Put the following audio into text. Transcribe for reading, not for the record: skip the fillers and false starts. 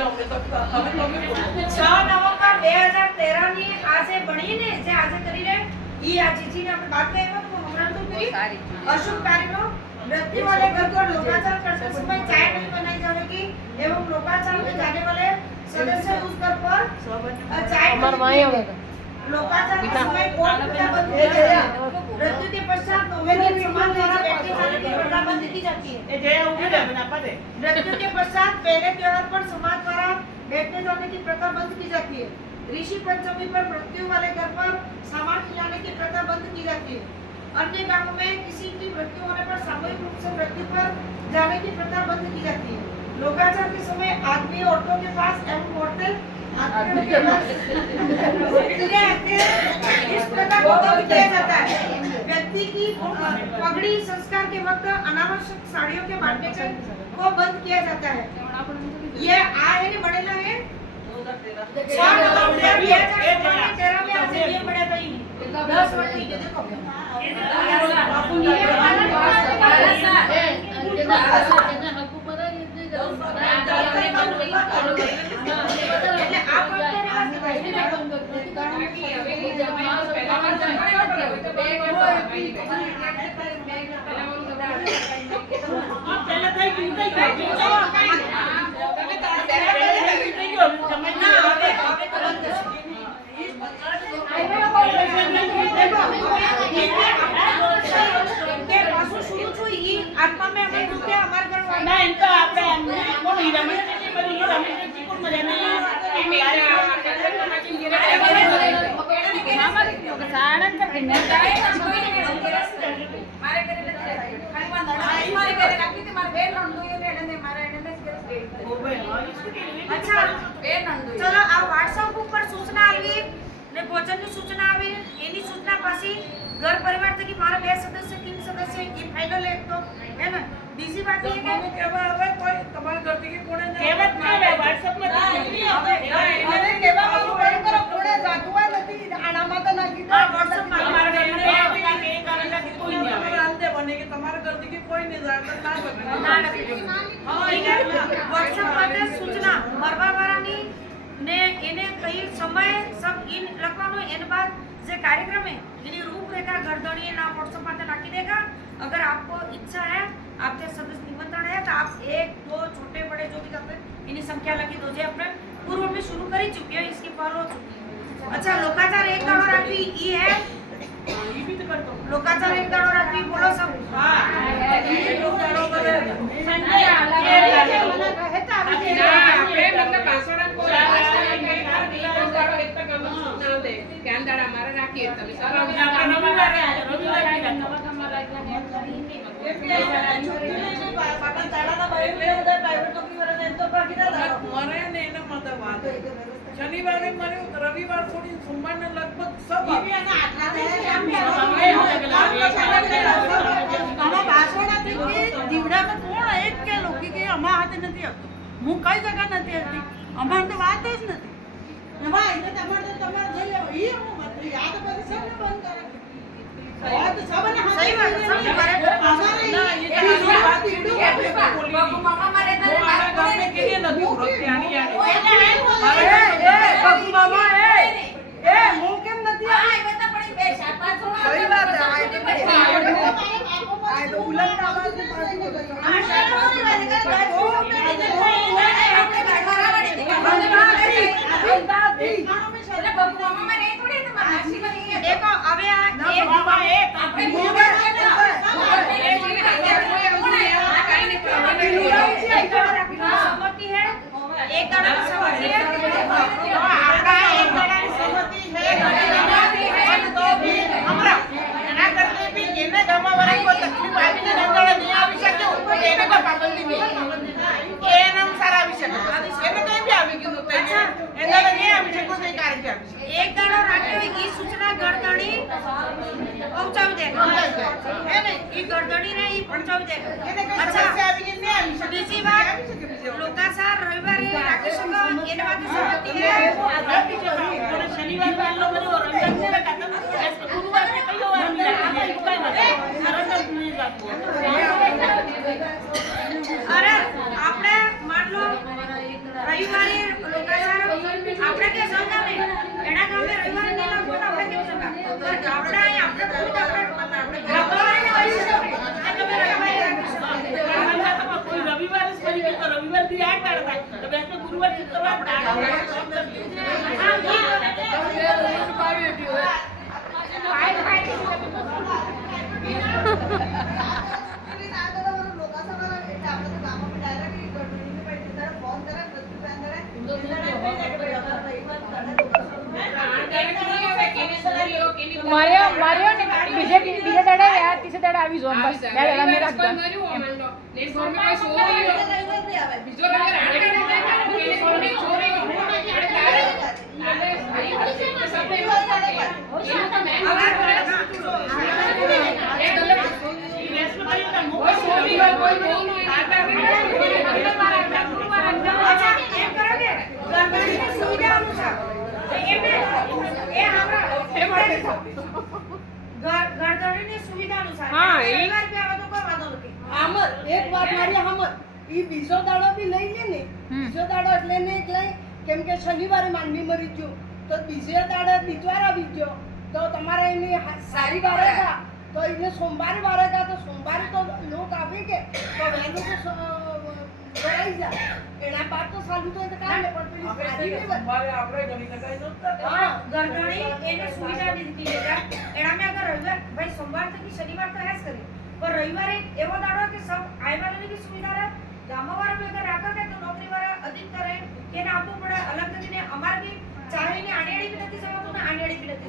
November 2013 ની આજે ભણીને જે આજે કરીને ઈ આ ચીજીને આપણે બાત કર્યો તો હમણાં તો કરી अशुभ कार्यों मृत्यु वाले घर को लोकाचार करते समय चाय नहीं बनाई जाएगी एवं लोकाचार में जाने वाले सदस्य उस घर पर चाय लोकाचार के समय कोण पूजा बंद की जाती है। मृत्यु के पश्चात नौवें समाज द्वारा व्यक्ति जाने की प्रथा बंद की जाती है। मृत्यु के पश्चात पहले त्योहार पर समाज द्वारा बैठने जाने की प्रथा बंद की जाती है। ऋषि पंचमी पर मृत्यु वाले घर पर सामान जाने की प्रथा बंद की जाती है। अन्य गांवों में किसी की मृत्यु होने पर सामूहिक रूप से मृत्यु पर जाने की प्रथा बंद की जाती है। लोकाचार के समय आदमी औरतों के पास एवं औरतें आदमियों के पास इस प्रथा को बंद किया जाता है। व्यक्ति की पगड़ी संस्कार के वक्त अनावश्यक साड़ियों के बांटने को बंद किया जाता है। ये आ है बनेला है 2013 में आज ये बड़ा था 10 वर्ष के देखो आत्मा में हमें रुके हमारे घर वाला ना इनको आपने कौन हीरा में बड़ी हीरा में कौन मजा नहीं मामा सारण का किन्ने मारे करे खाली वाला मारे करे रखी थी मारे बेल नंदू ये ने मारे ने हो भाई अच्छा बेल नंदू चलो आ WhatsApp ઉપર સૂચના આવી ને ભોજનની સૂચના આવી એની સૂચના પછી घर परिवार तक मारा 2 सदस्य 3 सदस्य ये फाइनल है तो है ना બીજી વાત એ કે કેવા હવે કોઈ તમારા ઘર થી કોણે કેવત ના આવે WhatsApp માં હવે એને કેવા કોઈ કરો કોણે જાતું હોય નથી આનામાં તો નાખી દો WhatsApp માં મારા ઘર ને એ કારણ કે કોઈ નહીં આવે હાલતે બને કે તમારા ઘર થી કોઈ નહીં જાય તો ના નથી હા એ WhatsApp માટે સૂચના મરવા વાળાની ને એને કઈ સમય સબ इन લખવાનો એન બાદ જે કાર્યક્રમ है इन्हीं रूपरेखा गर्दनी नाम व्हाट्सएप पर नाखी देगा। अगर आपको इच्छा है आपके सदस्य निमंत्रण है तो आप 1 2 छोटे बड़े जो भी करते इन्हीं संख्या लगी दो जे अपने पूर्व में शुरू कर ही चुके हैं इसकी पहल हो चुकी है। अच्छा लोकाचार एक दाड़ो राखी ई है ई भी तो कर दो लोकाचार एक दाड़ो राखी बोलो सब हां एक दाड़ो करे संख्या આપણે मतलब પાસોડા કો દાડા મારે રાખીએ તમે રવિવારે નવા કામ પાપા દાડાના બાય લે ઉદય પ્રાઇવેટ નોકરી વાળાને તો ભાગીદાર મરે ને એના માટે વાત શનિવારે મરે રવિવાર થોડી સોમવારને લગભગ સબ આના આટલા આમાં પાસોડા થી દીવડામાં કોણ એક કે લોકી કે અમાર હાથે નથી આવતો હું કઈ જગા નથી આવતી અમાર તો વાત જ નથી નવા એટલે તમારે જોઈ લેવો ઈ હું મત યાદ પછી સબને બંધ કરે વાત સબને સહી વાત સબને કરે અમારે એ બાબુ મામા મારે તને વાત કરે કે નથી ઉરકતી આની યાદ એ બાબુ મામા એ હું કેમ નથી આ એ બતા પડી બે ચાર પાંચ સહી વાત આ તો ઉલટ આવાજ ને આ શરમોની વાત કરે देखो अबे एक बाबा एक अपने मोबाइल सहमति है एक दाड़ा सहमति है आपका एक दाड़ा सहमति है तो भी हमरा ना करते भी એને ગામમાં વરાઈ કોઈ તકલીફ આવી ને નંદળે નહીં આવી શકે એને કોઈ પાબંદી નહીં એનમ સારા આવી શકે એને કઈ બી આવી ગયું તો એને નહીં આવી શકે કોઈ કાર્ય બી આવી શકે एक दाड़ो राखे ई सूचना गरदणी पहुंचावी देगा है ने ई गरदणी ने ई पहुंचावी देगा अच्छा આવી કે નહીં આવી શકે બીજી વાત લોકાચાર રવિવારે રાખી શકો એને વાત सहमति है शनिवार वालो બધો રવિવાર ને ખતમ ગુરુવાર ને કયો વાર અરે આપણે मान लो રવિવારે લોકાચાર આપણે કે સમજાવે એના ગામે રવિવારે નહીં લાગતો આપણે કેવું સમજાવે આપણે અહીં આપણે ખુદ આપણે રવિવારે આવી શકે આ તમે રવિવારે રાખી શકો કોઈ રવિવાર જ કરી કે રવિવાર થી આ કાઢતા તો બેસ ગુરુવાર થી કરવા માર્યો ને બીજે દાડે યાર ત્રીજે દાડે આવી જો બસ બે દાડા મે રાખતા નેટ ફોર્મ में कोई सो रही हो બીજો નંબર આને કે ફોન में ચોરી हो अरे तारे भाई सबने ये तो मैं ये गलत नेशनल भाई का कोई सो रही हो कोई बोल नहीं અચ્છા એમ કરો કે ગણતરીની સુવિધા અનુસાર એમને એ આપણા ગણતરીની સુવિધા અનુસાર હા, એ રવિવાર બે આવે તો કોઈ વાંધો નથી આમર એક વાત મારી આમર ઈ બીજો દાડો બી લઈ લે ને બીજો દાડો એટલે ને એટલે કેમ કે શનિવારે માંડવી મરી ગયો તો બીજે દાડે બીજવાર આવી ગયો તો તમારે એની સારી વાર હતા તો એને સોમવારે વાર હતા તો સોમવારે તો લોક આવે કે તો વહેલું તો ભરાઈ જાય એના બાદ તો સાલું તો કાલે પણ પેલી સારી નહીં બને. આપણે ગણી નકાઈ નહોતા હા ગણતરી એને સુવિધા દીધી છે એના મેં અગર રવિવાર ભાઈ સોમવાર થી શનિવાર તો હેસ કરી पर रविवार एक एवो दाड़ो के सब आय वाले की सुविधा रहे गामवार में अगर राखा के तो नौकरी वाला अधिक करे के ना आपको पड़े अलग तरीके ने हमार भी चाहे ने आनेड़ी भी नहीं समझतो ना आनेड़ी भी नहीं